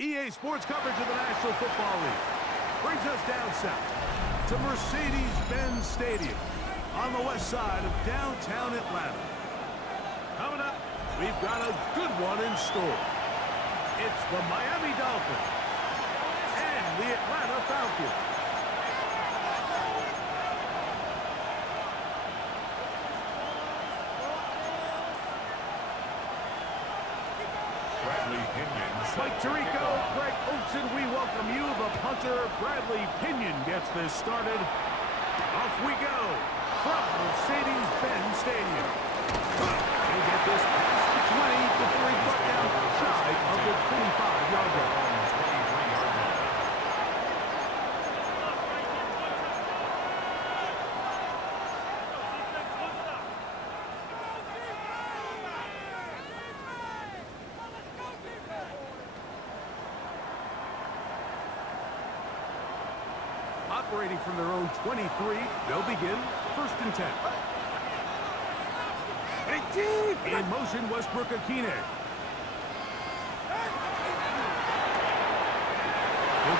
EA Sports coverage of the National Football League brings us down south to Mercedes-Benz Stadium on the west side of downtown Atlanta. Coming up, we've got a good one in store. It's the Miami Dolphins and the Atlanta Falcons. Mike Tirico, Greg Olsen, we welcome you. The punter, Bradley Pinion, gets this started. Off we go from Mercedes-Benz Stadium. He'll get this past the 20 before he's brought down shy of the 25-yard line. Operating from their own 23, they'll begin 1st and 10. In motion, Westbrook Akine. He'll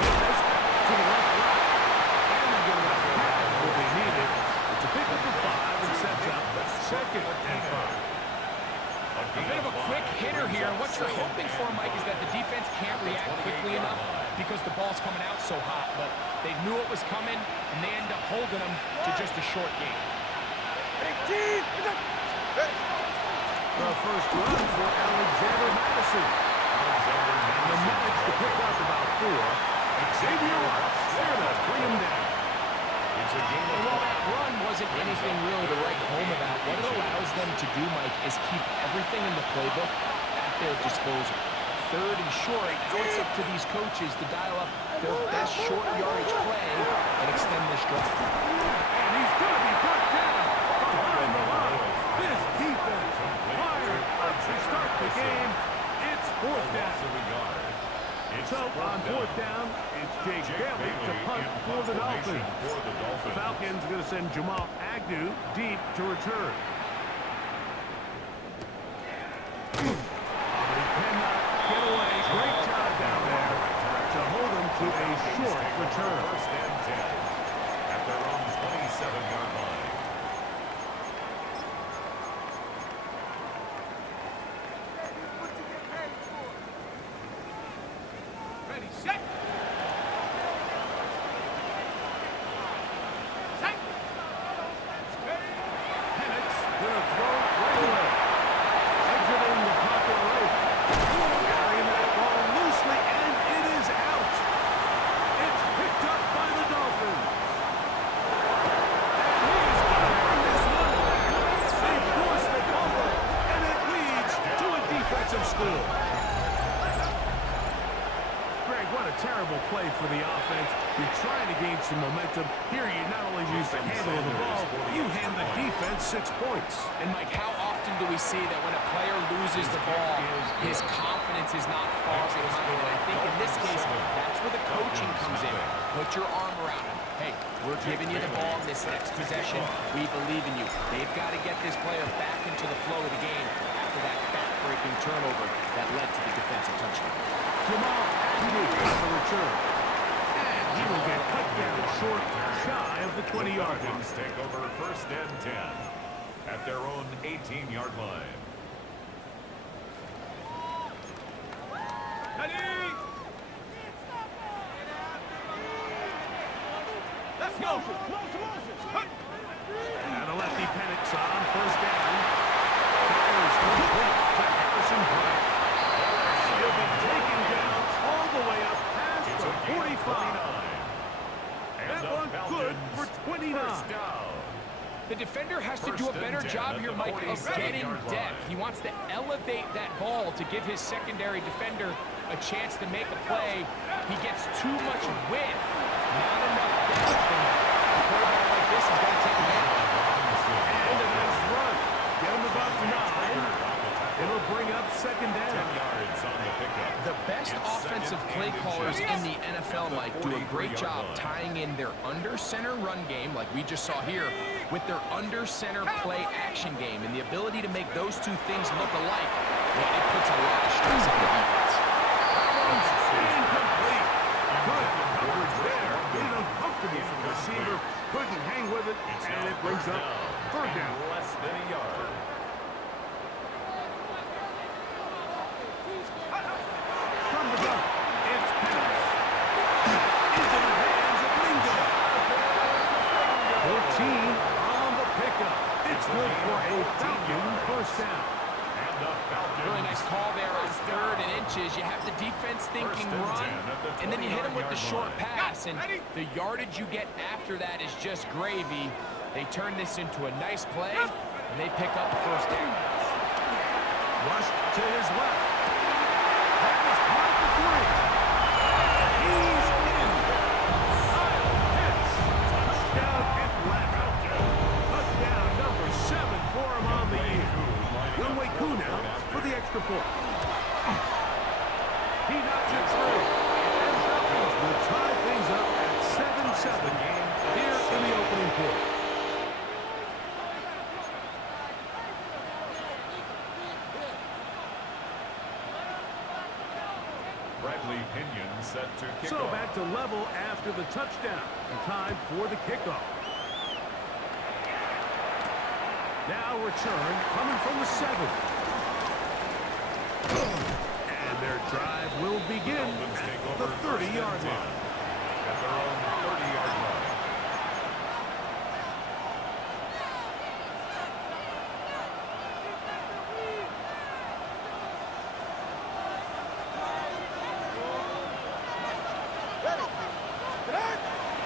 get this to the left route. And they'll get about half what they needed. It's a pickup of 5 and sets up 2nd and 5. A bit of a quick hitter here. What you're hoping for, Mike, is that the defense can't react quickly enough because the ball's coming out so hot. But they knew it was coming, and they end up holding them to just a short game. The first run for Alexander Madison. And the managed to pick up about 4. Xavier Watts there to bring him down. And while that run wasn't anything really to write home about, what it allows them to do, Mike, is keep everything in the playbook at their disposal. 3rd and short, now it's up to these coaches to dial up their best short yardage play and extend this drive. And he's going to be brought down behind the line. This defense fired up to start the game. It's 4th down. So on 4th down, it's Jake Bailey to punt for the Dolphins. The Falcons are going to send Jamal Agnew deep to return. He cannot get away. Great job down there to hold him to a short return. 1st and 10 at their own 27-yard line. Ready, set. Penix going to throw right away. Exiting the pocket right. Carrying that ball loosely, and it is out. It's picked up by the Dolphins. And he's going to bring this one back. They force the fumble, and it leads to a defensive steal. Greg, what a terrible play for the offense. You're trying to gain some momentum. Here you not only use the handle of the ball, you hand the defense 6 points. And, Mike, how often do we see that when a player loses the ball, his confidence is not far behind? And I think in this case, that's where the coaching comes in. Put your arm around him. Hey, we're giving you the ball in this next possession. We believe in you. They've got to get this player back into the flow of the game after that back-breaking turnover that led to the defensive touchdown. Jamal Agnew on the return. And he will get cut down short, shy of the 20-yard line. Falcons take over 1st and 10 at their own 18-yard line. Let's go. And a lefty Penix on 1st down. Fires complete to Harrison Bryant. He'll be taken down all the way up past the 45. That one good for 29. The defender has to do a better job here, Mike, of getting depth. He wants to elevate that ball to give his secondary defender a chance to make a play. He gets too much width, not enough depth. And a quarterback like this is going to take advantage. And a nice run. Get him about 9. It'll bring up 2nd down. 10 yards on the pickup. The best offensive play callers in the NFL, Mike, do a great job tying in their under-center run game, like we just saw here, with their under-center play action game. And the ability to make those two things look alike, well, it puts a lot of stress on the defense. comfortable for the receiver. Couldn't hang with it, and it brings up third down. Less than a yard. From the gun, it's pass. Into the hands of Lingo. 14 on the pickup. It's good for a Falcon first down. Really nice call there on third and inches. You have the defense thinking run, and then you hit them with the short pass, and the yardage you get after that is just gravy. They turn this into a nice play, and they pick up the first down. Rush to his left. That is caught for 3. He's in. Hits. Touchdown Atlanta. Touchdown number 7 for him on the year. Week8 now for the extra point. He knocks it through. And Falcons will tie things up at 7-7 here in the opening quarter. Bradley Pinion set to kick So off. back to level after the touchdown. And time for the kickoff. Now return coming from the 7. And their drive will begin at the 30-yard line. At their own 30-yard line.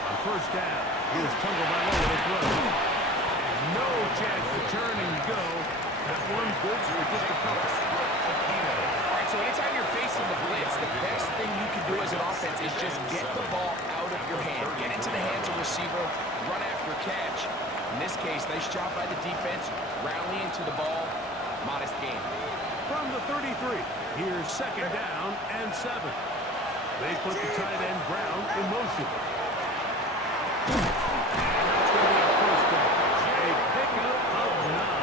On first down, he was tumbled by low to throw. No chance to turn and go. That one good for just a couple. All right, so anytime you're facing the blitz, the best thing you can do as an offense is just get the ball out of your hand. Get into the hands of receiver, run after catch. In this case, nice job by the defense, rallying to the ball. Modest gain. From the 33, here's second down and 7. They put the tight end Brown in motion. And that's going to be a first down. A pickup of 9.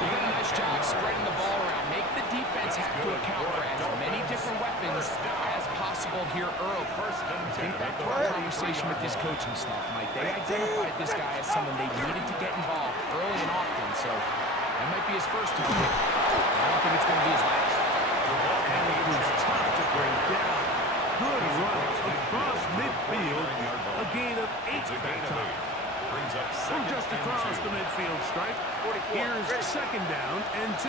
You did a nice job spreading the ball around. Make the defense have to account for as many different weapons as possible here early. I think that part of the conversation with this coaching staff, Mike, they identified this guy as someone they needed to get involved early and often, so that might be his first target. I don't think it's going to be his last. And it was tough to bring down. Good runs across midfield. A gain of 8 that time. From just across the midfield stripe, here's second down and 2.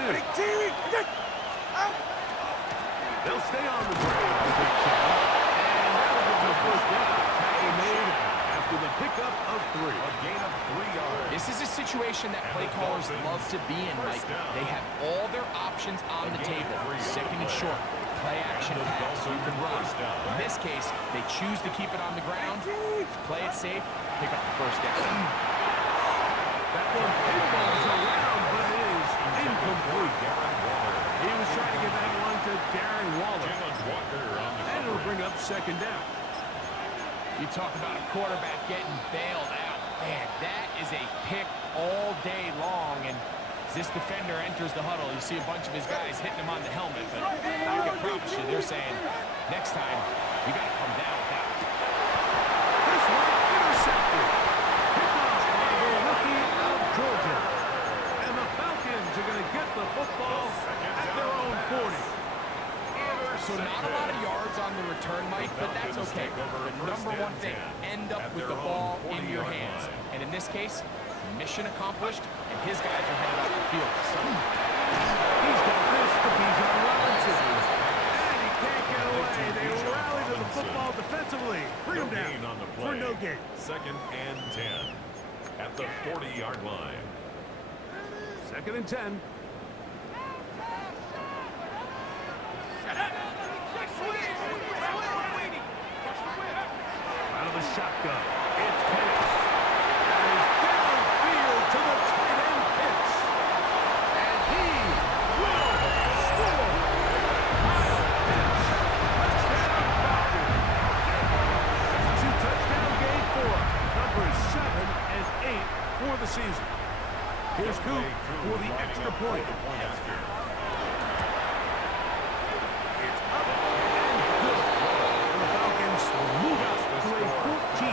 They'll stay on the ground with a count, and that'll give them a first down. Tackle made after the pickup of 3. A gain of 3 yards. This is a situation that play callers love to be in, Mike. They have all their options on the table. Second and short, play action pass, you can run. In this case, they choose to keep it on the ground, play it safe, pick up the first down. That one pinballs around, but it is incomplete. He was trying to get that one to Darren Waller. And it'll bring up second down. You talk about a quarterback getting bailed out. Man, that is a pick all day long. And as this defender enters the huddle, you see a bunch of his guys hitting him on the helmet. But I can promise you, they're saying, next time, you got to come down with that. This one intercepted. Picked off by the rookie of Georgia. And the Falcons are going to get the football at their own 40. So not a lot of yards on the return, Mike, but that's okay. The number one thing, end up with the ball in your hands. And in this case, mission accomplished, and his guys are headed off the field. So, he's got this to Bijan Robinson. And he can't get away. They rally to the football defensively. Bring him down for no gain. Second and 10 at the 40-yard line. Second and 10. Out of the shotgun, it's Pitts. And he's downfield to the tight end Pitts. And he will score. Kyle Pitts. Touchdown Falcons. That's a 2-touchdown game for numbers 7 and 8 for the season. Here's Coop for the extra point. It's up and good. And the Falcons will move up to a 14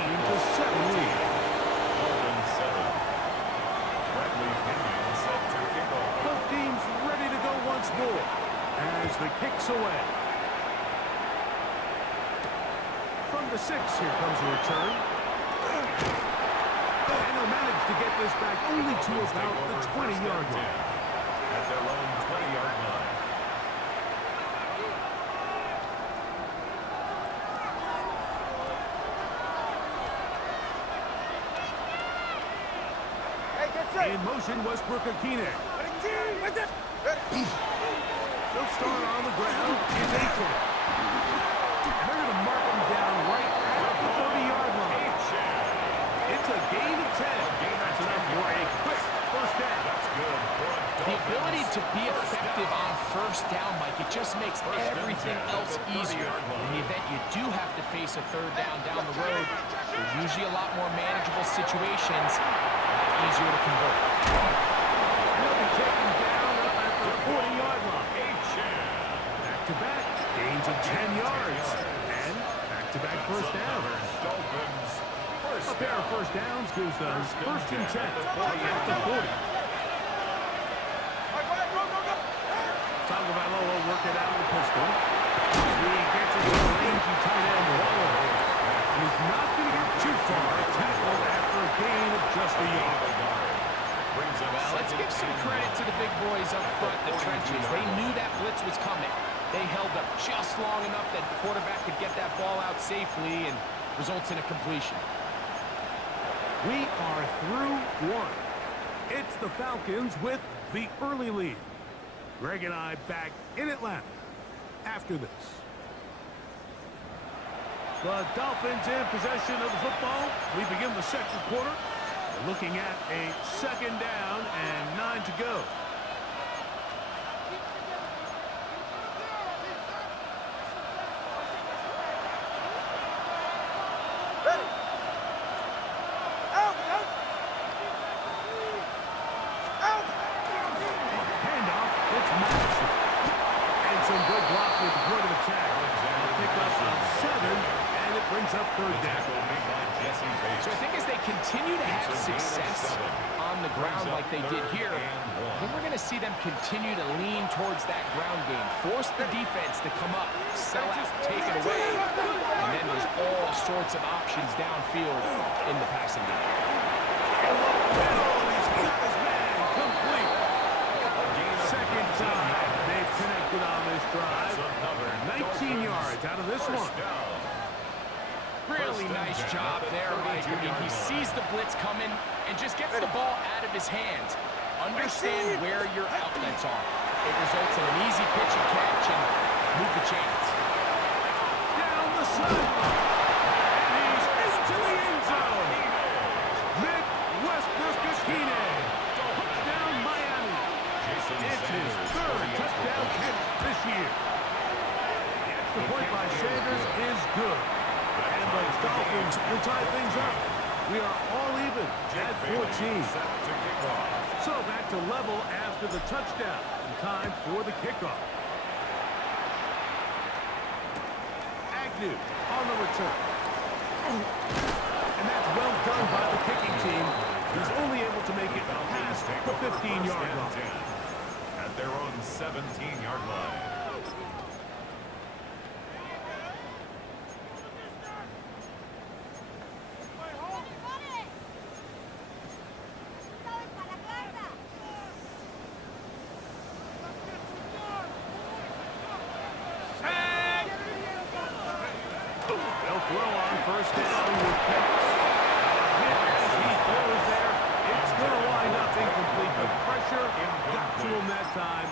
the kicks away. From the 6, here comes a return. And he'll manage to get this back only to about the 20-yard line. At their own 20-yard line. In motion, Westbrook-Akine. They'll start on the ground. It's Aiken. And they're going to mark him down right at the 30-yard line. It's a gain of 10. That's enough for a quick first down. That's good. The ability to be effective on first down, Mike, it just makes everything else easier. In the event you do have to face a third down the road, they're usually a lot more manageable situations, easier to convert. He'll be taken down up at the 40-yard line. Back-to-back gains of 10 yards. And back-to-back first downs. A pair of first downs gives them first and 10 at the 40. Tagovailoa will work it out with the pistol. He gets it to the rangy tight end Waller. And he's not going to get too far. Tackled after a gain of just a yard. Well, let's give some credit to the big boys up front in the trenches. They knew that blitz was coming. They held up just long enough that the quarterback could get that ball out safely and results in a completion. We are through one. It's the Falcons with the early lead. Greg and I back in Atlanta after this. The Dolphins in possession of the football. We begin the second quarter. We're looking at a second down and 9 to go. So I think as they continue to have success on the ground like they did here, I think we're going to see them continue to lean towards that ground game, force the defense to come up, sell out, take it away, and then there's all sorts of options downfield in the passing game. Second time they've connected on this drive. 19 yards out of this one. Really nice job there, Mike. I mean, he sees the blitz coming and just gets the ball out of his hands. Understand where your outlets are. It results in an easy pitch and catch and move the chains. Down the sideline. And he's into the end zone. Westbrook-Akine. Touchdown, Miami. It's his third touchdown catch this year. The extra point by Sanders is good. And the Dolphins will tie things up. We are all even at 14. So back to level after the touchdown. And time for the kickoff. Agnew on the return. And that's well done by the kicking team. He's only able to make it past the 15-yard line. At their own 17-yard line. Throw on first down with Pitts. As he throws there, it's going to wind up incomplete. The pressure got to him that time,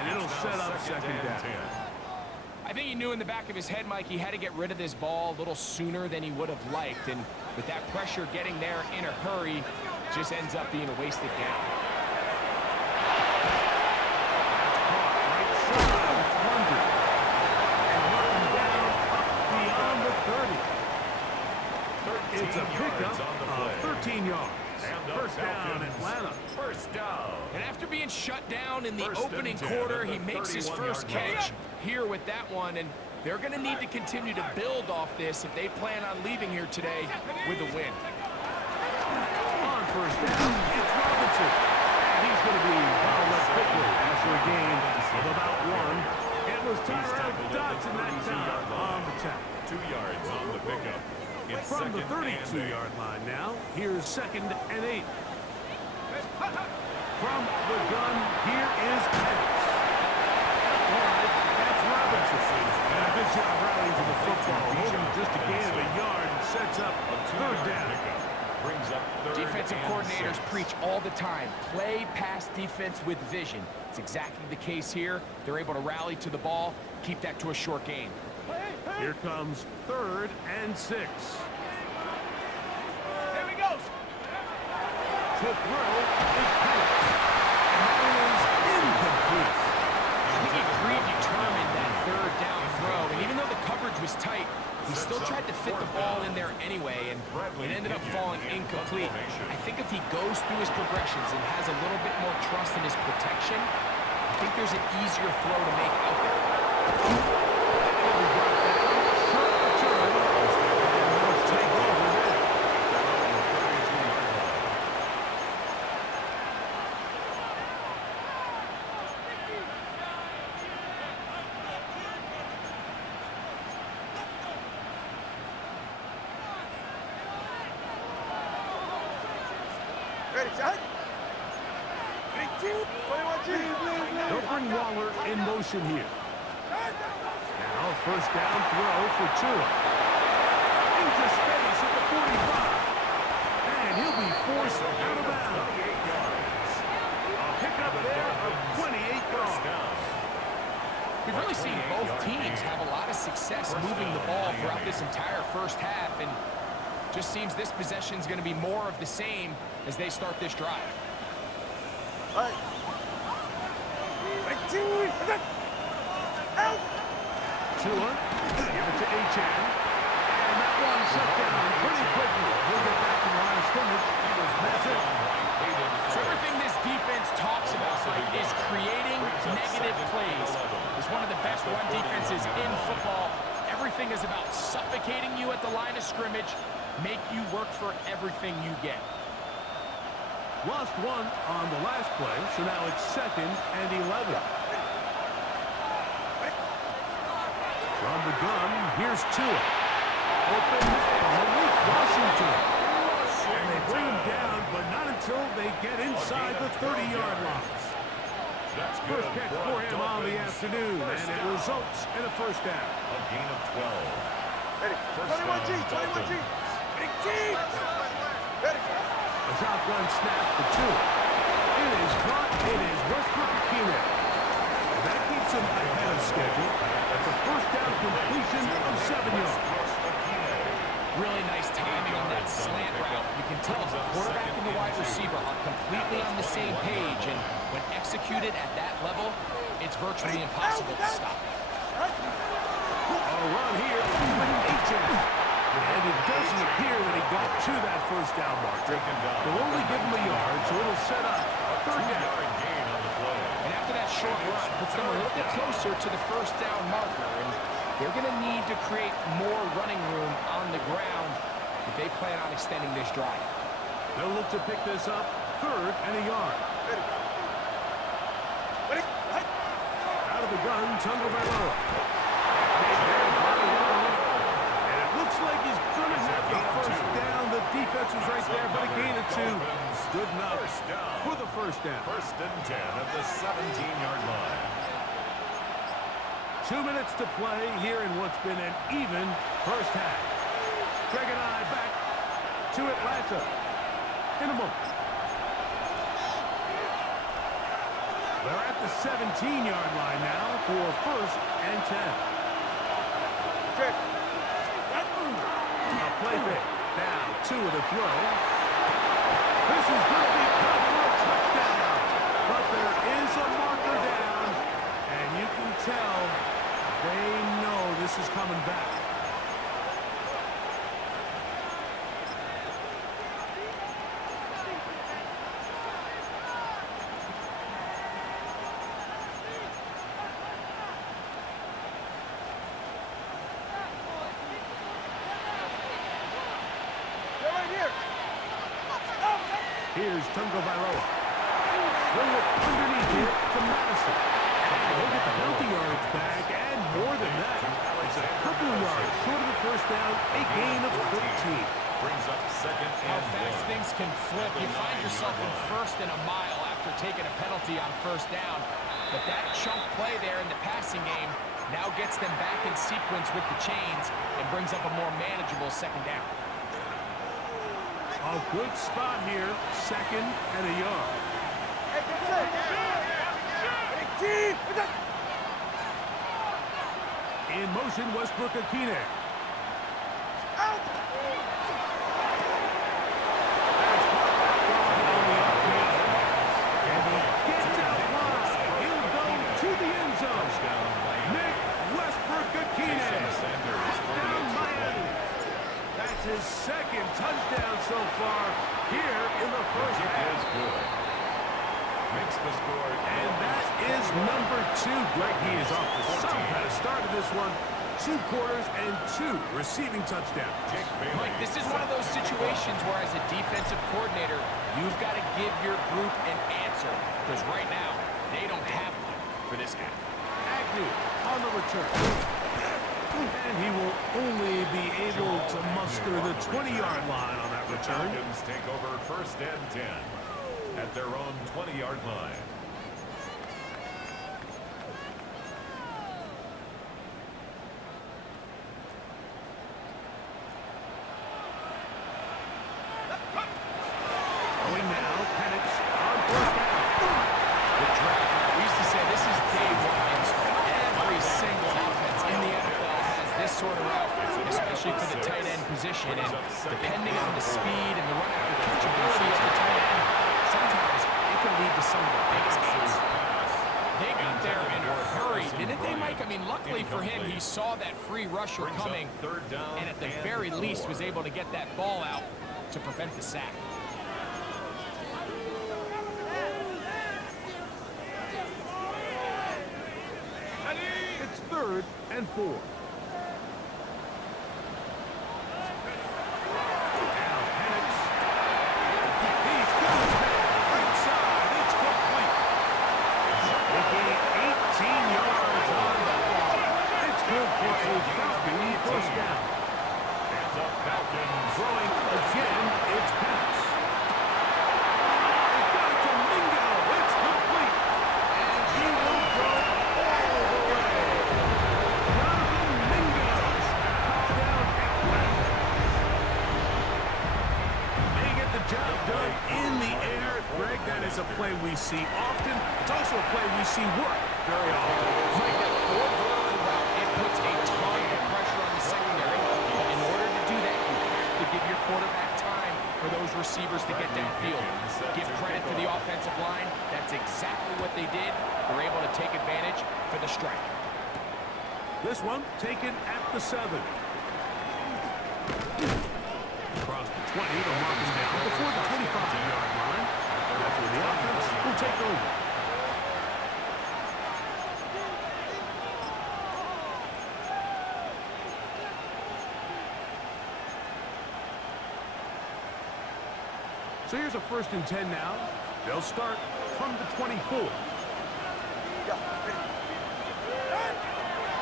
and it'll set up second down. I think he knew in the back of his head, Mike, he had to get rid of this ball a little sooner than he would have liked. And with that pressure getting there in a hurry, just ends up being a wasted down. It's a pickup of 13 yards. First down, Atlanta. First down. And after being shut down in the opening quarter, he makes his first catch here with that one. And they're going to need to continue to build off this if they plan on leaving here today with a win. On first down, it's Robinson. And he's going to be fouled up quickly after a gain of about 1. It 32-yard line now. Here's 2nd and 8. From the gun, here is Pettis. All right, that's Robinson. And a good job rallying to the football. Holding just a gain of a yard and sets up a 3rd down. Brings up 3rd Defensive and coordinators 6. preach all the time. Play pass defense with vision. It's exactly the case here. They're able to rally to the ball, keep that to a short gain. Here comes 3rd and 6. Here we go. To throw is Pettis. And that is incomplete. I think he predetermined that 3rd down throw, and even though the coverage was tight, he still tried to fit the ball in there anyway, and it ended up falling incomplete. I think if he goes through his progressions and has a little bit more trust in his protection, I think there's an easier throw to make out there. They'll bring Waller in motion here. Now, 1st down throw for Tua. Into space at the 45. And he'll be forced out of bounds. A pickup there of 28 yards. We've really seen both teams have a lot of success moving the ball throughout this entire 1st half, and just seems this possession is going to be more of the same as they start this drive. Tua, give it to Achane. And that one shut down pretty quickly. He'll get back to the line of scrimmage. That's it. So everything this defense talks about, Mike, is creating negative plays. It's one of the best run defenses in football. Everything is about suffocating you at the line of scrimmage, make you work for everything you get. Lost one on the last play, so now it's 2nd and 11. From the gun, here's Tua. Open Malik Washington. And they bring him down, but not until they get inside the 30-yard line. First catch for him on the afternoon, and it results in a 1st down. A gain of 12. Ready. 21G, 21G. Big G. Ready. A shotgun snap for Tua. It is caught. It is Westbrook-Ikhine. That keeps him ahead of schedule. That's a 1st down completion of 7 yards. Really nice timing on that slant route. You can tell the quarterback and the wide receiver are completely on the same page, and when executed at that level, it's virtually impossible to stop. A run here with Achane. And it doesn't appear that he got to that 1st down marker. They'll only give him a yard, so it'll set up a 3rd down. And after that short run, puts them a little bit closer to the 1st down marker, and they're going to need to create more running room on the ground if they plan on extending this drive. They'll look to pick this up 3rd and a yard. Ready. Out of the gun, Tagovailoa. And it looks like he's going to have the 1st down. The defense was right there, but a gain of 2. Good enough for the 1st down. 1st and 10 at the 17-yard line. 2 minutes to play here in what's been an even 1st half. Greg and I back to Atlanta in a moment. They're at the 17-yard line now for 1st and 10. A play fake. Now, Tua to throw. This is going to be caught for a touchdown. But there is a marker down, and you can tell they know this is coming back. Here's Tagovailoa. Bring it underneath here to Madison. And he'll get the penalty yards back, and more than that. It's a couple of yards short of the 1st down, a gain of 13. Brings up second How and fast 1. things can flip. You find yourself in first and a mile after taking a penalty on first down. But that chunk play there in the passing game now gets them back in sequence with the chains and brings up a more manageable second down. A good spot here, second and a yard. Hey, get set. Big team. In motion, Westbrook-Akine. Out. And he gets out wide. He'll go to the end zone. Nick Westbrook-Akine. Touchdown, Miami. That's his second touchdown so far here in the first half. Makes the score. And that is number 2. Greg, he is off to some kind of start of this one. 2 quarters and 2 receiving touchdowns. Mike, this is one of those situations where as a defensive coordinator, you've got to give your group an answer. Because right now, they don't have one for this guy. Agnew on the return. And he will only be able to muster the 20-yard line on that return. Falcons take over first and 10 at their own 20-yard line. Going now, Penix on first down. The draft. We used to say this is day one instinct. Every single offense in the NFL has this sort of route, especially for the tight end position. And depending on the speed and the run after catch ability of the tight end, sometimes it can lead to some of the biggest gains. They got there in a hurry, didn't they, Mike? I mean, luckily for him, he saw that free rusher coming, and at the very least was able to get that ball out to prevent the sack. It's 3rd and 4. Now Penix. He's got it. Right side. It's complete. They gain 18 yards on the ball. It's good for a Falcon first down. Hands up, Falcons. Throwing again, it's Penix. He's got it to Mingo. It's complete. And he will go all the way. Jonathan Mingo. Touchdown Atlanta. They get the job done in the air. Greg, that is a play we see often. It's also a play we see work very often. Mike, that four-vertical route, it puts a ton of pressure on the secondary. But in order to do that, you have to give your quarterback time for those receivers to get downfield. Give credit to the offensive line. That's exactly what they did. They're able to take advantage for the strike. This one taken at the 7. Across the 20, they'll mark him down before the 25-yard line. That's where the offense will take over. So here's a 1st and 10 now. They'll start from the 24.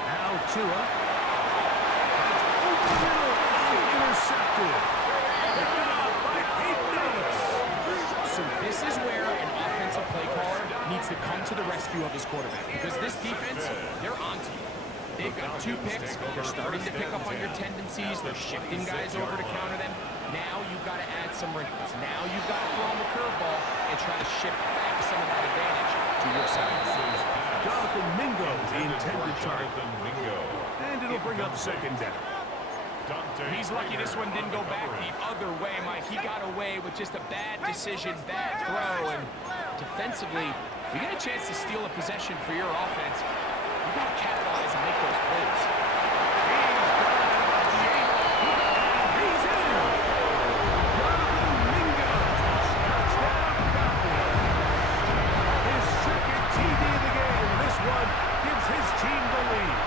Now Tua. That's over the middle and intercepted. Picked it off by Peyton Ellis. So this is where an offensive play caller needs to come to the rescue of his quarterback. Because this defense, they're onto you. They've got 2 picks. They're starting to pick up on your tendencies. They're shifting guys over to counter them. Now you've got to add some wrinkles. Now you've got to throw on the curveball and try to shift back some of that advantage to your side. Jonathan Mingo, the intended target. And it'll bring up 2nd down. He's lucky this one didn't go back the other way, Mike. He got away with just a bad decision, bad throw. And defensively, if you get a chance to steal a possession for your offense, you got to capitalize and make those plays. He's in. Jonathan Mingo. Touchdown Falcons. His 2nd TD of the game. This one gives his team the lead.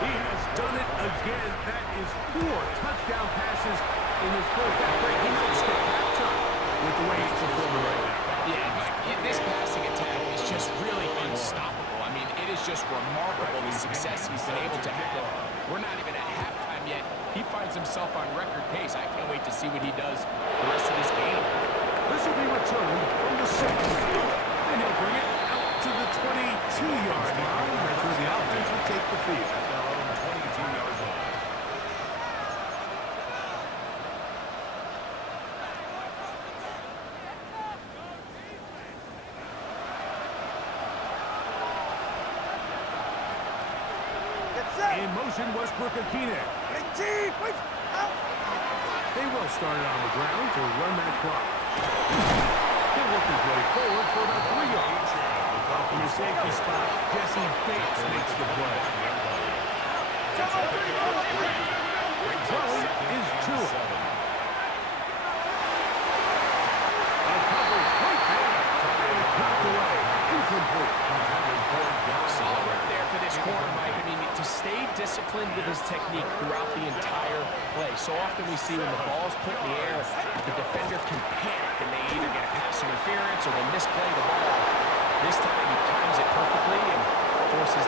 He has done it again. That is 4 touchdown passes in his first half. He might skip halftime with the way he's performing right now. Yeah, Mike, this passing attack is just really unstoppable. I mean, it is just remarkable the success he's been able to have. We're not even at halftime yet, He finds himself on record pace. I can't wait to see what he does the rest of this game. This will be returned from the 6. And he'll bring it out to the 22-yard line. That's where the offense will take the field. At their own 22-yard line. In motion, Westbrook-Akine. 18, wait, out. They will start it on the ground to run that clock. He'll work his way forward for about 3 yards. Off from the safety spot, Jesse Bates makes the play. Throw is two. A coverage right there. Knocked away. Incomplete. Solid work there for this corner, Mike. I mean, to stay disciplined with his technique throughout the entire play. So often we see when the ball's put in the air, the defender can panic and they either get a pass interference or they misplay the ball. This time he times it perfectly and forces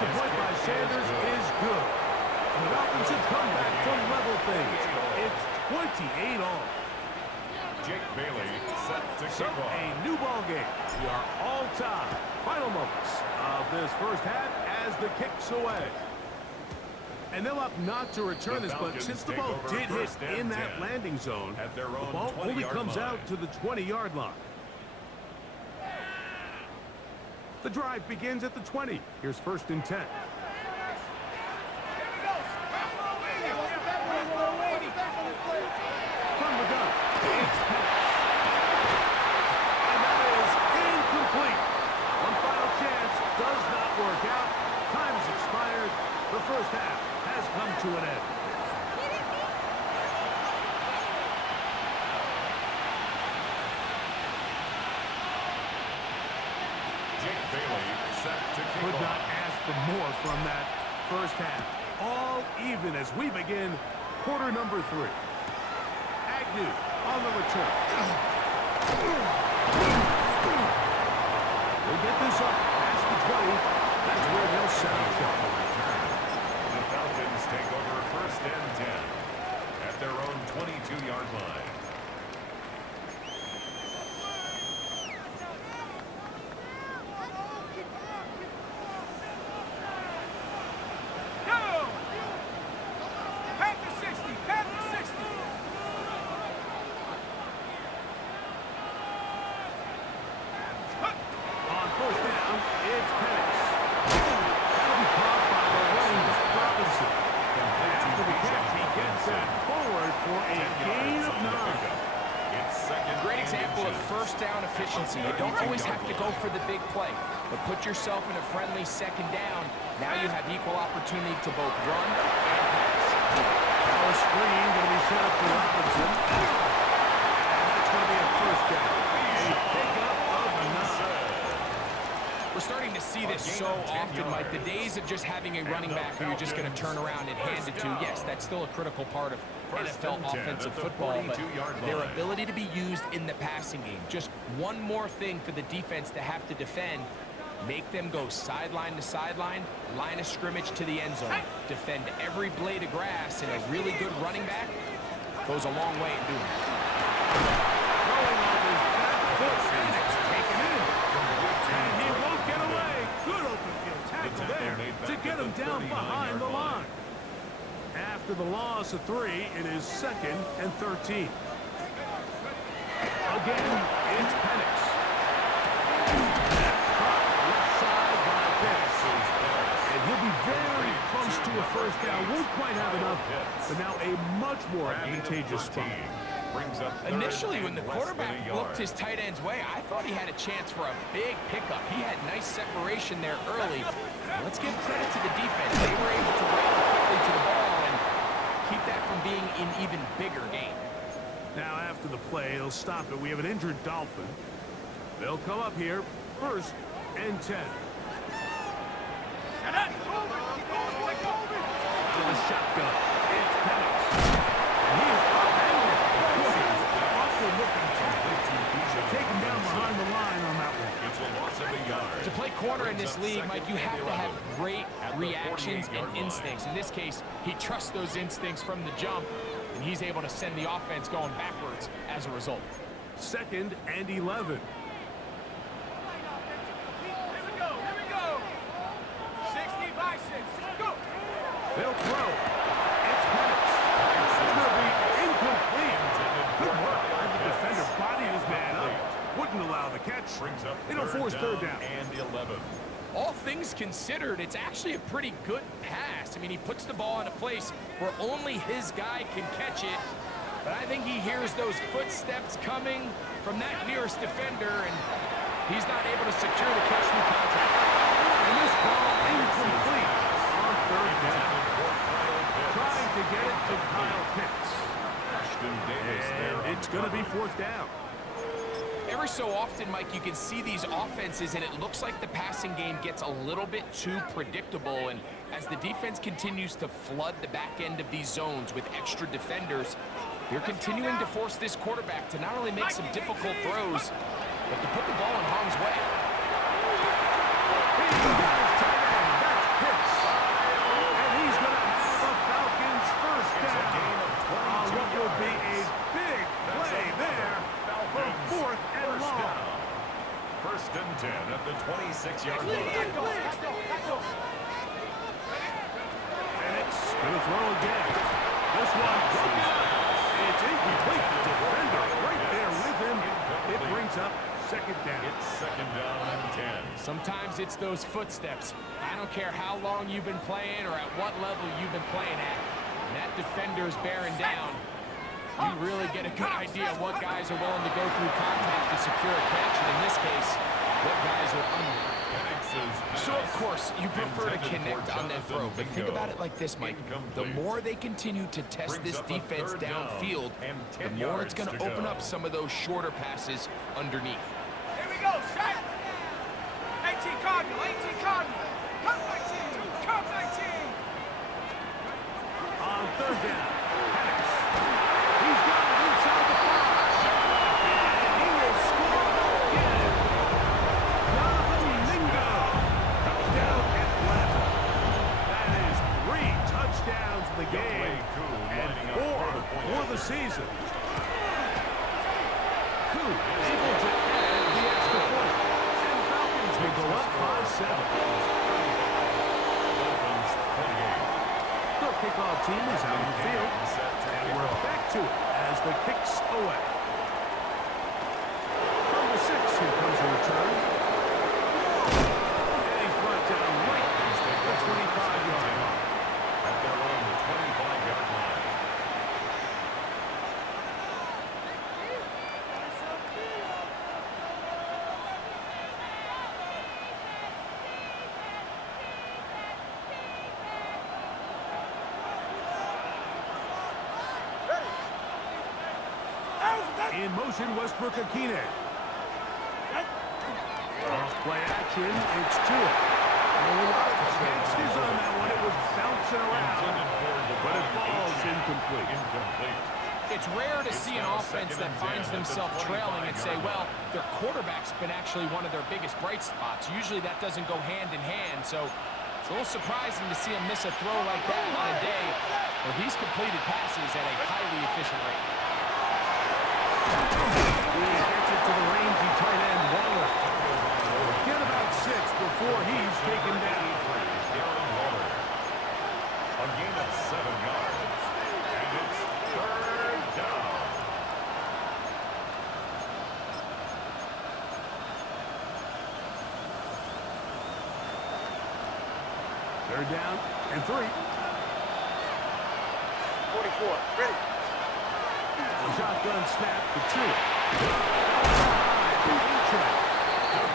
The point by Sanders is good. And the Dolphins have come back to level things. It's 28 all. Jake Bailey set to So, kick off. a new ball game. We are all tied. Final moments of this first half as the kick's away. And they'll opt not to return this, but since the ball did hit in that landing zone, At their the own ball only 20-yard comes line. out to the 20-yard line. The drive begins at the 20. Here's 1st and 10. From the gun, it's pass. And that is incomplete. One final chance does not work out. Time has expired. The first half has come to an end. Jake Bailey set to kick Could off. not ask for more from that first half. All even as we begin quarter number 3. Agnew on the return. They'll get this up past the 20. That's where they'll set up shop. The Falcons take over 1st and 10 at their own 22-yard line. On 1st down, it's Penix. That'll be caught by the running back Robinson. After the catch, he gets that forward for a gain of 9. It's second. great example of first down efficiency. You don't always have to go for the big play, but put yourself in a friendly 2nd down. Now you have equal opportunity to both run and pass. Now a screen going to be set up for Robinson. And that's going to be a 1st down. A pickup of 9. We're starting to see this so often, Mike. The days of just having a running back who you're just going to turn around and hand it to, yes, that's still a critical part of NFL offensive football, but their ability to be used in the passing game. Just one more thing for the defense to have to defend. Make them go sideline to sideline, line of scrimmage to the end zone. Defend every blade of grass, and a really good running back goes a long way in doing it. Throwing off his back foot, and it's taken in. And he won't get away. Good open field tackle there to get him down behind the line. After the loss of 3, it is 2nd and 13. Again, it's Penix. Left side by Penix. And he'll be very close to a 1st down. Won't quite have enough, but now a much more advantageous spot. Brings up Initially, when the quarterback looked his tight end's way, I thought he had a chance for a big pickup. He had nice separation there early. Let's give credit to the defense. They were able to react quickly to the ball and keep that from being an even bigger game. Now, after the play, they'll stop it. We have an injured Dolphin. They'll come up here, 1st and 10. shotgun. It's Penix. And he is upended. Also looking to take him down behind the line on that one. It's a loss of a yard. To play corner in this league, Mike, you have to have great reactions and instincts. In this case, he trusts those instincts from the jump, and he's able to send the offense going backwards as a result. 2nd and 11. Here we go. 60 by 6. Go. They'll throw. It's Penix. It's going to be incomplete. Good work by the defender. Body his man up. Wouldn't allow the catch. It'll force third down. And 11. All things considered, it's actually a pretty good pass. I mean, he puts the ball in a place where only his guy can catch it. But I think he hears those footsteps coming from that nearest defender, and he's not able to secure the catch through contact. And this ball incomplete on third down. Trying to get it to Kyle Pitts. And it's going to be fourth down. Every so often, Mike, you can see these offenses, and it looks like the passing game gets a little bit too predictable. And as the defense continues to flood the back end of these zones with extra defenders, they're continuing to force this quarterback to not only make some difficult throws, but to put the ball in harm's way. He's got his tight end. That's Pitts. And he's going to have the Falcons first down. What will be a big play there for 4th and long. 1st and 10 at the 26-yard line. Penix going to throw again. This one goes. It's incomplete. The defender right there with him. It brings up 2nd down. It's 2nd down and 10. Sometimes it's those footsteps. I don't care how long you've been playing or at what level you've been playing at. When that defender's bearing down, you really get a good idea of what guys are willing to go through contact to secure a catch, and in this case, what guys are under. So, of course, you prefer to connect on that throw, but think about it like this, Mike. The more they continue to test this defense downfield, the more it's going to open up some of those shorter passes underneath. Here we go. Set. 18 Cardinal. 18 Cardinal. Come 19. Come 19. On third down, Penix. He's got it inside the 5. And he will score again. Jonathan Mingo. Touchdown Atlanta. That is 3 touchdowns in the game. And 4 for the season. Koo able to add the extra point. And Falcons will go up by 7. The kickoff team is out on the field, and we're back to it as the kicks away. From the 6, here comes a return. And he's brought down right at the 25-yard line. At their own 25-yard line. In motion, Westbrook-Akine. Off play action, it's Tua. A lot of chances on that one. It was bouncing around, but it falls incomplete. It's rare to see an offense that finds themselves trailing and say, well, their quarterback's been actually one of their biggest bright spots. Usually that doesn't go hand in hand, so it's a little surprising to see him miss a throw like that on a day where he's completed passes at a highly efficient rate. He gets it to the rangy tight end, Waller. Get about 6 before he's taken down. A gain of 7 yards. And it's 3rd down. They're down and 3. 44. Ready. A shotgun snap for 2.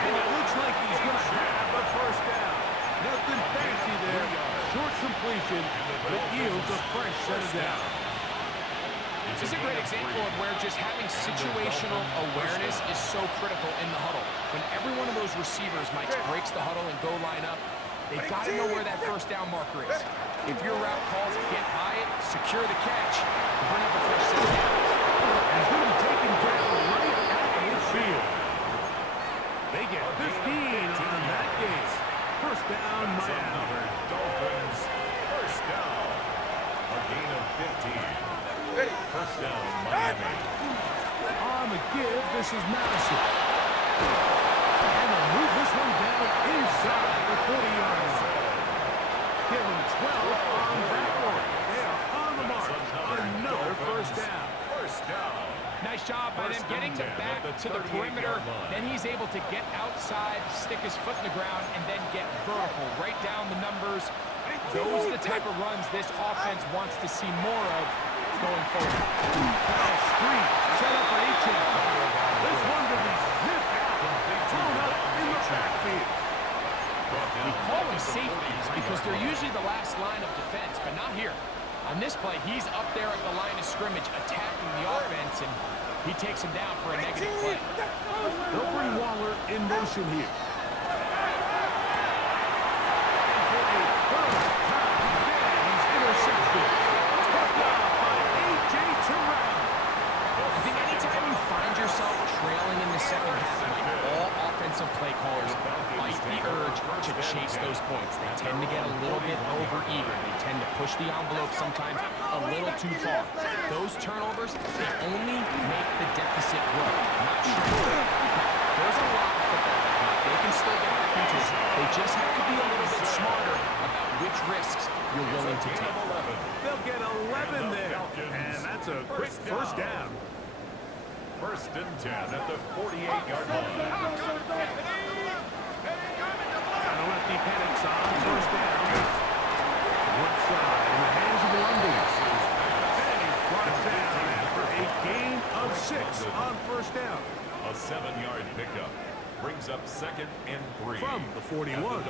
And it looks like he's going to have a first down. Nothing fancy there. Short completion, but it yields a fresh set of down. This is a great example of where just having situational awareness is so critical in the huddle. When every one of those receivers, Mike, breaks the huddle and go line up, They've got to know where that first down marker is. If your route calls, get by it, secure the catch, and bring up a fresh set of downs. And he's going to be taken down right at midfield. They get 15 on that game. First down, Miami. Dolphins, first down. A gain of 15. First down, Miami. On the give, this is Madison. And they'll move this one down inside the 40-yard line. Give them 12 on that one. They are on the mark. Another first down. First down. Nice job by them getting the back to the perimeter. Then he's able to get outside, stick his foot in the ground, and then get vertical. Right down the numbers. Those are the type of runs this offense wants to see more of going forward. Pass screen. Set up for H.M. This one to be sniffed out. Thrown up in the backfield. We call them safeties because they're usually the last line of defense, but not here. On this play, he's up there at the line of scrimmage attacking the offense, and he takes him down for a negative play. They'll bring Waller in motion here. And for a third time, he's intercepted. Picked up by A.J. Terrell. I think anytime you find yourself trailing in the second half, like all offensive play callers fight the urge to chase those points. They tend to get a little bit over-eager. They tend to push the envelope sometimes a little too far. Those turnovers, they only make the deficit grow, not shrink. There's a lot of football like that. They can still get back into it. They just have to be a little bit smarter about which risks you're willing to take. They'll get 11 there. And that's a quick first down. First and 10 at the 48-yard line. And a lefty panics on first down. One side in the hands of the Londons. And he's brought down after a gain of 6 on first down. A 7-yard pickup brings up second and 3. From the 41,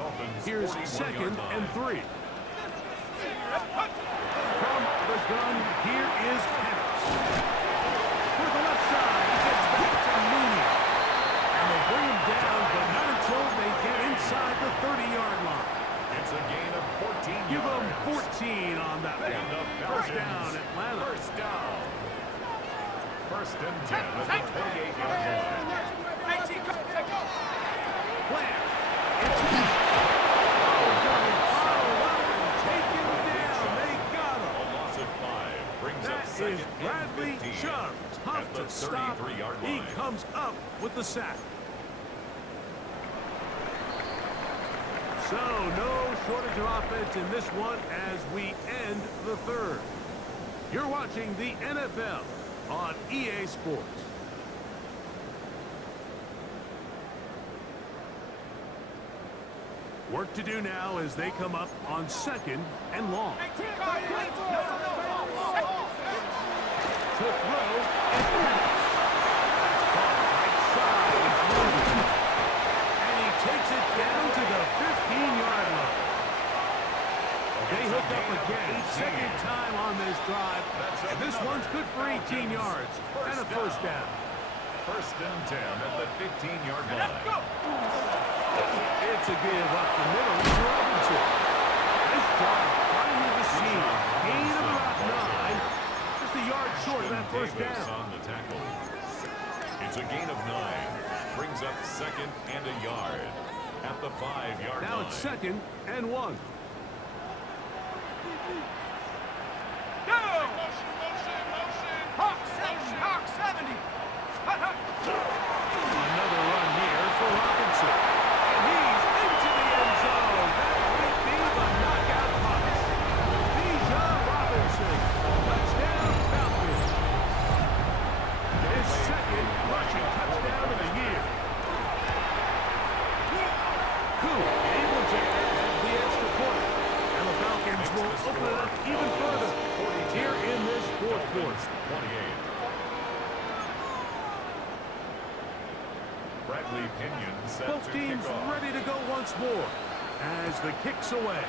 here's second and 3. From the gun, here is Penix. For the left side, he gets back to Mooney. And they bring him down, but not until they get inside the 30-yard line. It's a gain of 14 Give them yards. 14 on that one. First down, Atlanta. First down. First and 10 at the 28-yard line. Plant. It's Penix. Taken down. They got him. A loss of 5 brings up That second is and Bradley 15 Chubb. at Tough the to stop. 33-yard He line. comes up with the sack. So, no shortage of offense in this one as we end the third. You're watching the NFL on EA Sports. Work to do now as they come up on second and long. To throw is Penix. Right side is Logan. And he takes it down to the 15-yard line. They hook up again, second time on this drive. And this one's good for 18 yards and a first down. First and 10 at the 15-yard line. It's a give up the middle to Robinson. This drive finding the seam. Gain of about 9. Just a yard short of that first Davis down. on the tackle. It's a gain of 9. Brings up second and a yard at the 5-yard line. Now it's second and 1. Hawk 70. Another run here for Robinson. And he's into the end zone. That might be the knockout punch. Bijan Robinson. Touchdown, Falcons. His second rushing touchdown of the year. Cool. Able to add the extra point. And the Falcons will open it up even further here in this fourth quarter. 28. Bradley Pinion set Both to teams kick off. ready to go once more as the kick's away.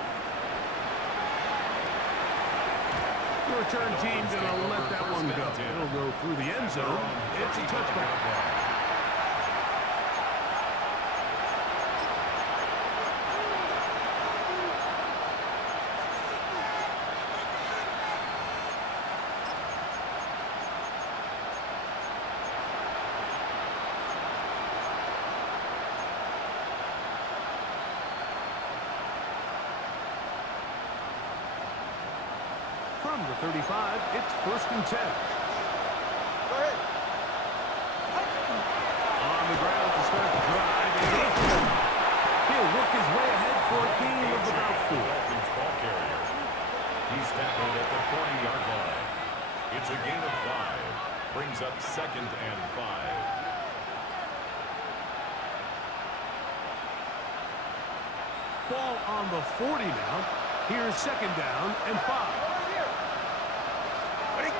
The return team gonna let that one go. It'll go through the end zone. It's a touchback. From the 35, it's 1st and 10. Go ahead. On the ground to start the drive. He'll work his way ahead for a gain of about 4. Dolphins ball carrier. He's tackled at the 40-yard line. It's a gain of 5. Brings up 2nd and 5. Ball on the 40 now. Here's 2nd down and 5.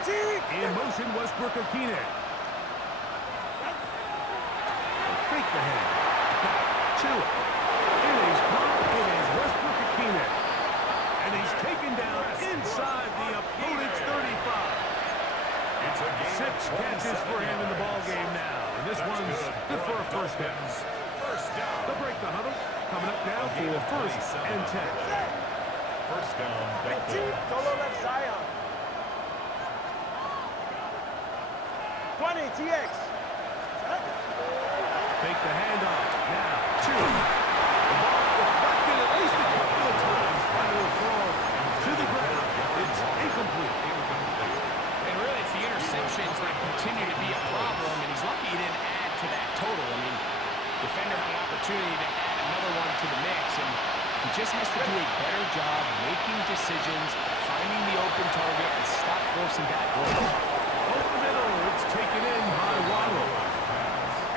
In motion, Westbrook-Akine. Fake the hand. Back to it. It is caught. It is Westbrook-Akine. And he's taken down inside the opponent's 35. It's a gain 6 catches for him in the ball game now. And this one's good for a 1st down. First down. They'll break the huddle. Coming up now for 1st and 10. First down, Dolphins. Solo left Zion. 20, TX. Fake the handoff. Now, 2. The ball deflected at least a couple of times. And will fall to the ground. It's incomplete. And really, it's the interceptions that continue to be a problem, and he's lucky he didn't add to that total. I mean, defender had an opportunity to add another one to the mix, and he just has to do a better job making decisions, finding the open target, and stop forcing that goal. Over the middle, it's taken in by Waddle.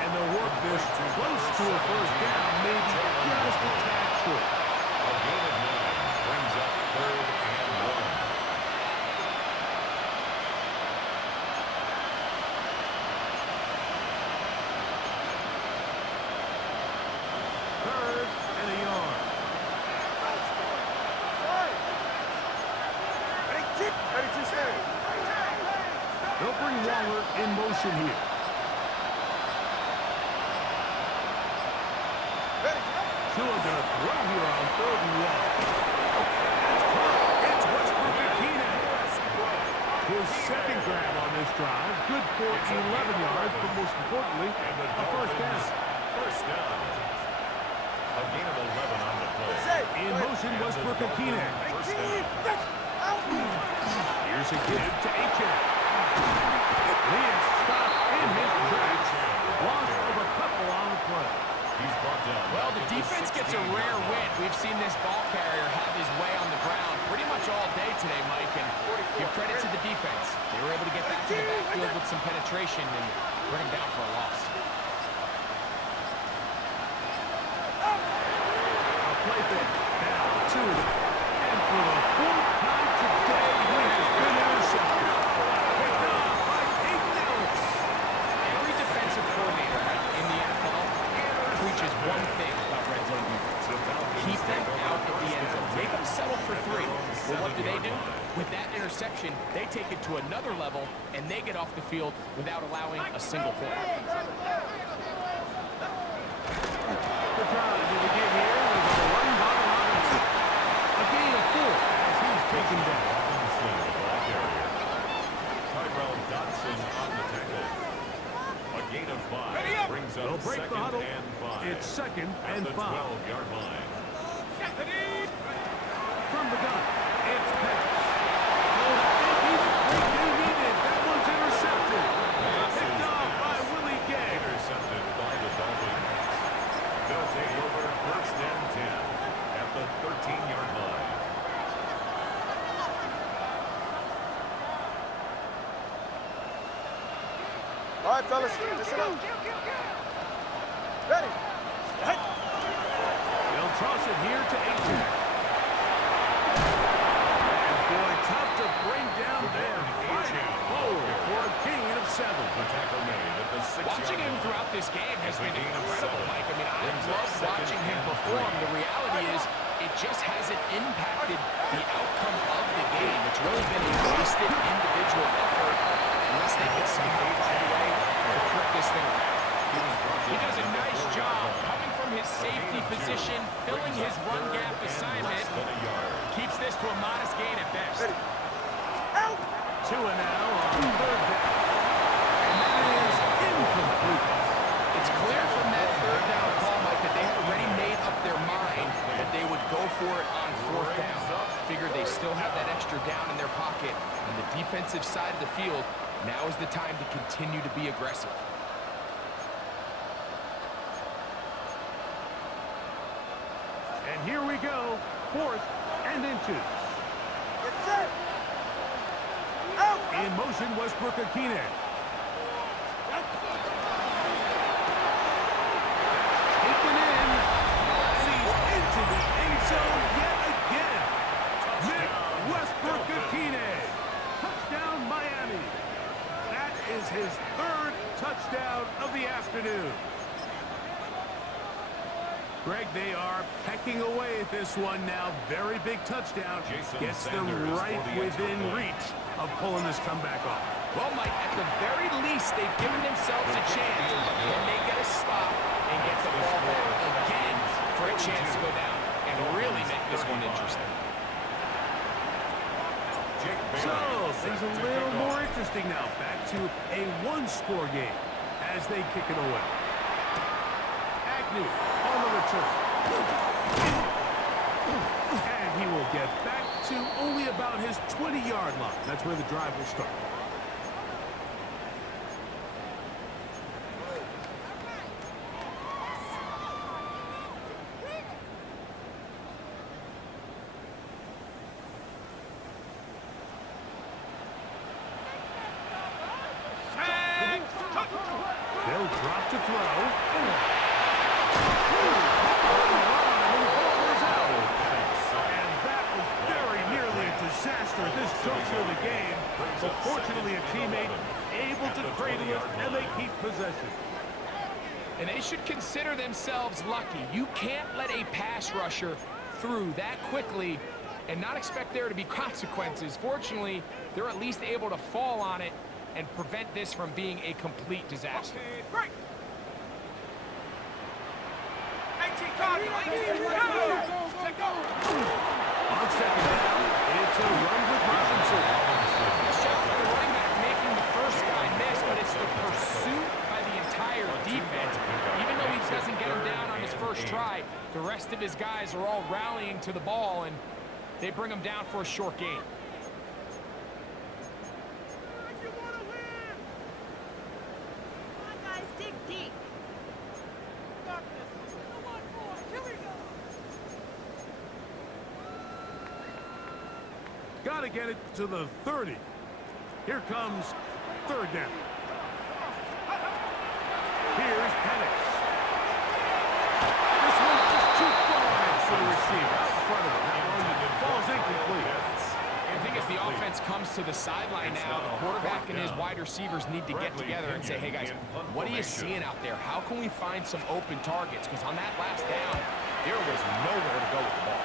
And they'll work this close to a 1st down, maybe just a tad short. A gain of 9 brings up 3rd and 1. Third and a yard. Sorry. 32 seconds. They'll bring Waller in motion here. Tua gonna throw here on 3rd and 1. That's caught. It's Westbrook-Akine. His 2nd grab on this drive. Good for 11 yards, but most importantly, a 1st down. First down. A gain of 11 on the play. In motion, Westbrook-Akine. First down. Here's a give to Achane. Leah stopped in his tracks. Loss of a couple on the play. He's brought down. Well, the defense gets a rare win. We've seen this ball carrier have his way on the ground pretty much all day today, Mike, and give credit to the defense. They were able to get back to the backfield with some penetration and bring him down for a loss. A play fake. Now, 2. And for the 4th time today, he has been intercepted. Picked off by Peyton Ellis. Every defensive coordinator in the NFL preaches one thing about red zone defense. Keep them out of the end zone. Make them settle for 3. Well, what do? With that interception, they take it to another level, and they get off the field without allowing a single point. The drive will begin here with a run by Robinson. A gain of 4 as he's taken down. Tyrell Dodson on the tackle. A gain of 5 brings up They'll break the 2nd huddle. and 5. It's 2nd at and the 5. 12-yard line. From the gun, it's pass. Oh, they needed. That one's intercepted. Picked off by Willie Gay. Intercepted by the Dolphins. They'll take over 1st and 10 at the 13-yard line. All right, fellas, listen up. Ready. They'll toss it here to Achane. And boy, tough to bring down there. Fighting forward for a gain of 7. The tackle made at the 6-yard Watching him line. throughout this game has been gain of incredible, 7. Mike. I mean, I Brings up love 2nd watching him and perform. 3. The reality is it just hasn't impacted the outcome of the game. It's really been a wasted individual effort unless they can somehow find a way to flip this thing around. He does a nice job coming from his safety position, filling his run gap assignment. Keeps this to a modest gain at best. Tua now on 3rd down. And that is incomplete. It's clear from that 3rd down call, Mike, that they had already made up their mind that they would go for it on 4th down. Figured they still have that extra down in their pocket. On the defensive side of the field, now is the time to continue to be aggressive. And here we go, 4th and inches. In motion, Week8. Taken in. And he's into the end zone yet again. Week8. Touchdown, Miami. That is his 3rd touchdown of the afternoon. Greg, they are pecking away at this one now. Very big touchdown. Gets them right within reach of pulling this comeback off. Well, Mike, at the very least, they've given themselves a chance. Can they get a stop and get the ball back again for a chance to go down and really make this one interesting? So, things a little more interesting now. Back to a one-score game as they kick it away. Agnew on the return. And he will get back to only about his 20-yard line. That's where the drive will start. They'll drop to throw. And that was very nearly a disaster at this juncture of the game. But fortunately, a teammate able to cradle it, and they keep possession. And they should consider themselves lucky. You can't let a pass rusher through that quickly and not expect there to be consequences. Fortunately, they're at least able to fall on it and prevent this from being a complete disaster. Okay, break. 18 Cardinal, 18 Cardinal. Take go. On 2nd down, it's a run with Robinson. A shot by the running back making the first guy miss, but it's the pursuit by the entire defense. Even though he doesn't get him down on his first try, the rest of his guys are all rallying to the ball, and they bring him down for a short gain. Got to get it to the 30. Here comes 3rd down. Here's Penix. This one just too far for the receiver. Out in front of him. That one falls incomplete. I think as the offense comes to the sideline now, the quarterback and his wide receivers need to get together and say, hey guys, what are you seeing out there? How can we find some open targets? Because on that last down, there was nowhere to go with the ball.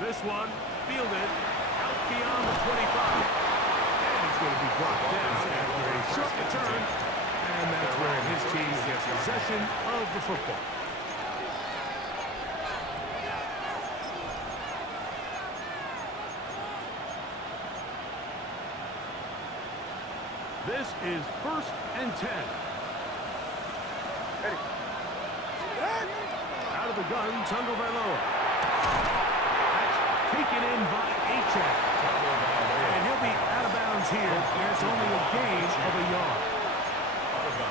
This one fielded out beyond the 25. And he's going to be brought down after a short return. And that's where his team gets possession of the football. This is 1st and 10. Ready. Out of the gun, Tungo Vailoa. Taken in by H.A. And he'll be out of bounds here. And it's only a gain of a yard.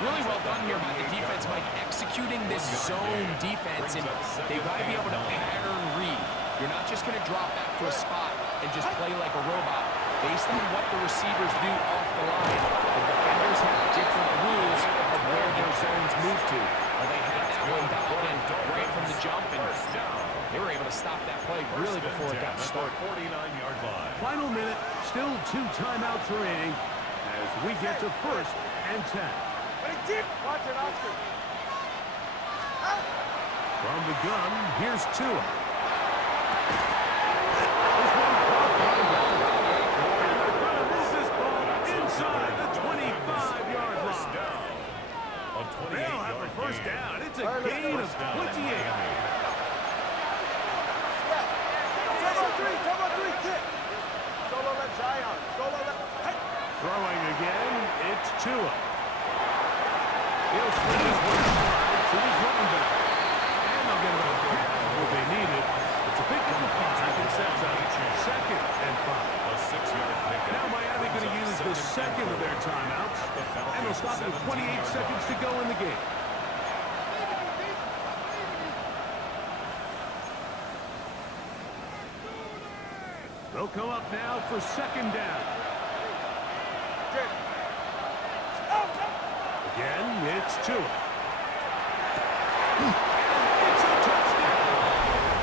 Really well done here by the defense, Mike, executing this zone defense, and they've got to be able to pattern read. You're not just going to drop back to a spot and just play like a robot. Based on what the receivers do off the line, the defenders have different rules of where their zones move to. Well, they had that one dialed in right from the jump, and they were able to stop that play really before it got started. 49-yard line. Final minute, still 2 timeouts remaining as we get to 1st and 10. Watch it, Oscar. From the gun, here's Tua. Inside the 25-yard line. They'll have a first down. It's a gain of 28. Throwing again, it's Tua. He'll swing his way to his running back. the 5. Second sets up. Second and 5. A 6-yard pickup. Now Miami going to use the second of their timeouts. And they'll stop with 28 seconds to go in the game. They'll come up now for second down. Again, it's Tua. It's a touchdown.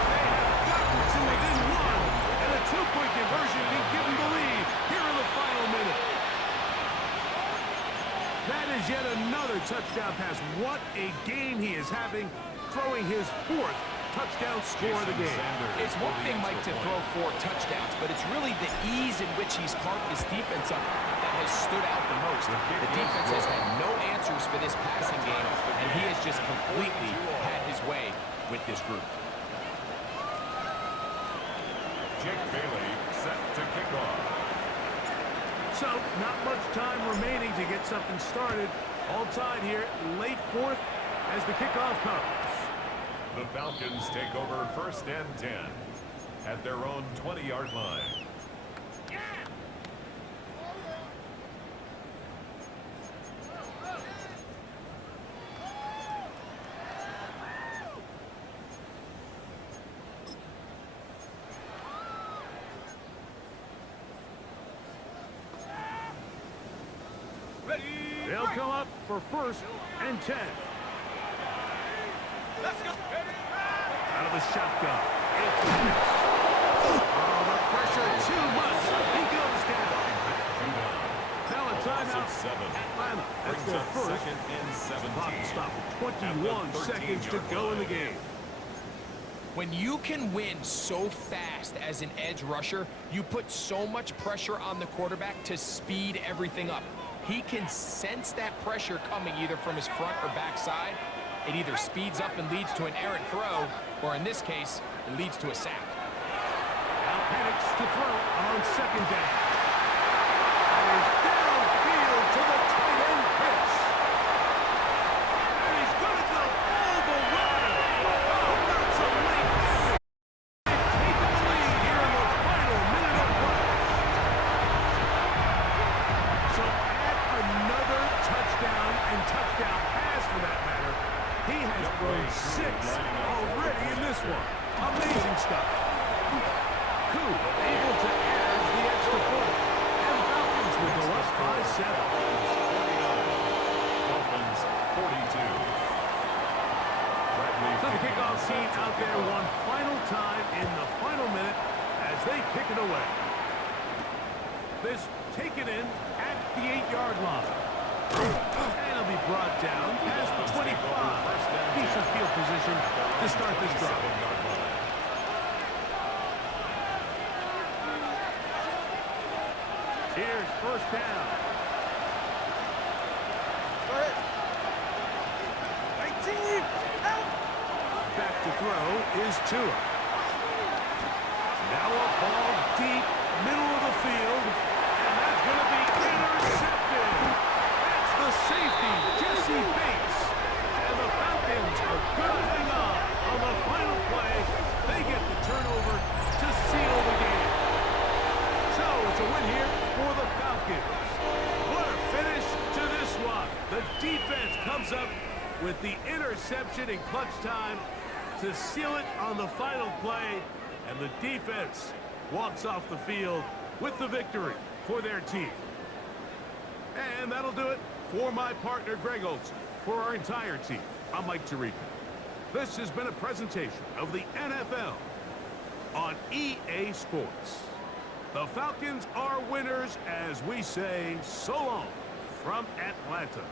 They have gotten to within one, and a 2-point conversion can give them the lead here in the final minute. That is yet another touchdown pass. What a game he is having, throwing his 4th touchdown score of the game. It's one thing, Mike, to throw 4 touchdowns, but it's really the ease in which he's carved this defense up that has stood out the most. The defense has had no answers for this passing game, and he has just completely had his way with this group. Jake Bailey set to kick off. So, not much time remaining to get something started. All tied here, late 4th as the kickoff comes. The Falcons take over 1st and 10 at their own 20-yard line. They'll come up for 1st and 10. Let's go. Out of the shotgun. It's a miss. Oh, the pressure too much. He goes down. Now a timeout. Atlanta. That's their first. Second and 17. Clock stop. 21 seconds to go in the game. When you can win so fast as an edge rusher, you put so much pressure on the quarterback to speed everything up. He can sense that pressure coming either from his front or back side. It either speeds up and leads to an errant throw, or in this case, it leads to a sack. Now Penix to throw on second down. And he's downfield to the tight end pitch. And he's going to go all the way. Oh, that's a late pass. They take the lead here in the final minute of play. So add another touchdown and touchdown pass for that matter. He has thrown 6 already in this one. Amazing stuff. Who able to add the extra point? And the Falcons will go up by 7. Dolphins 42. So the kickoff team out there one final time in the final minute as they kick it away. This taken in at the 8-yard line. And it'll be brought down past the 25. Decent field position to start this drive. Here's first down. Go ahead. 19. Out. Back to throw is Tua. Now a ball deep, middle of the field, and that's going to be intercepted. That's the safety, Jesse Bates. And the Falcons are going to hang on the final play. They get the turnover to seal the game. So it's a win here for the Falcons. What a finish to this one. The defense comes up with the interception in clutch time to seal it on the final play. And the defense walks off the field with the victory for their team. And that'll do it for my partner, Greg Olson. For our entire team, I'm Mike Tirico. This has been a presentation of the NFL on EA Sports. The Falcons are winners as we say so long from Atlanta.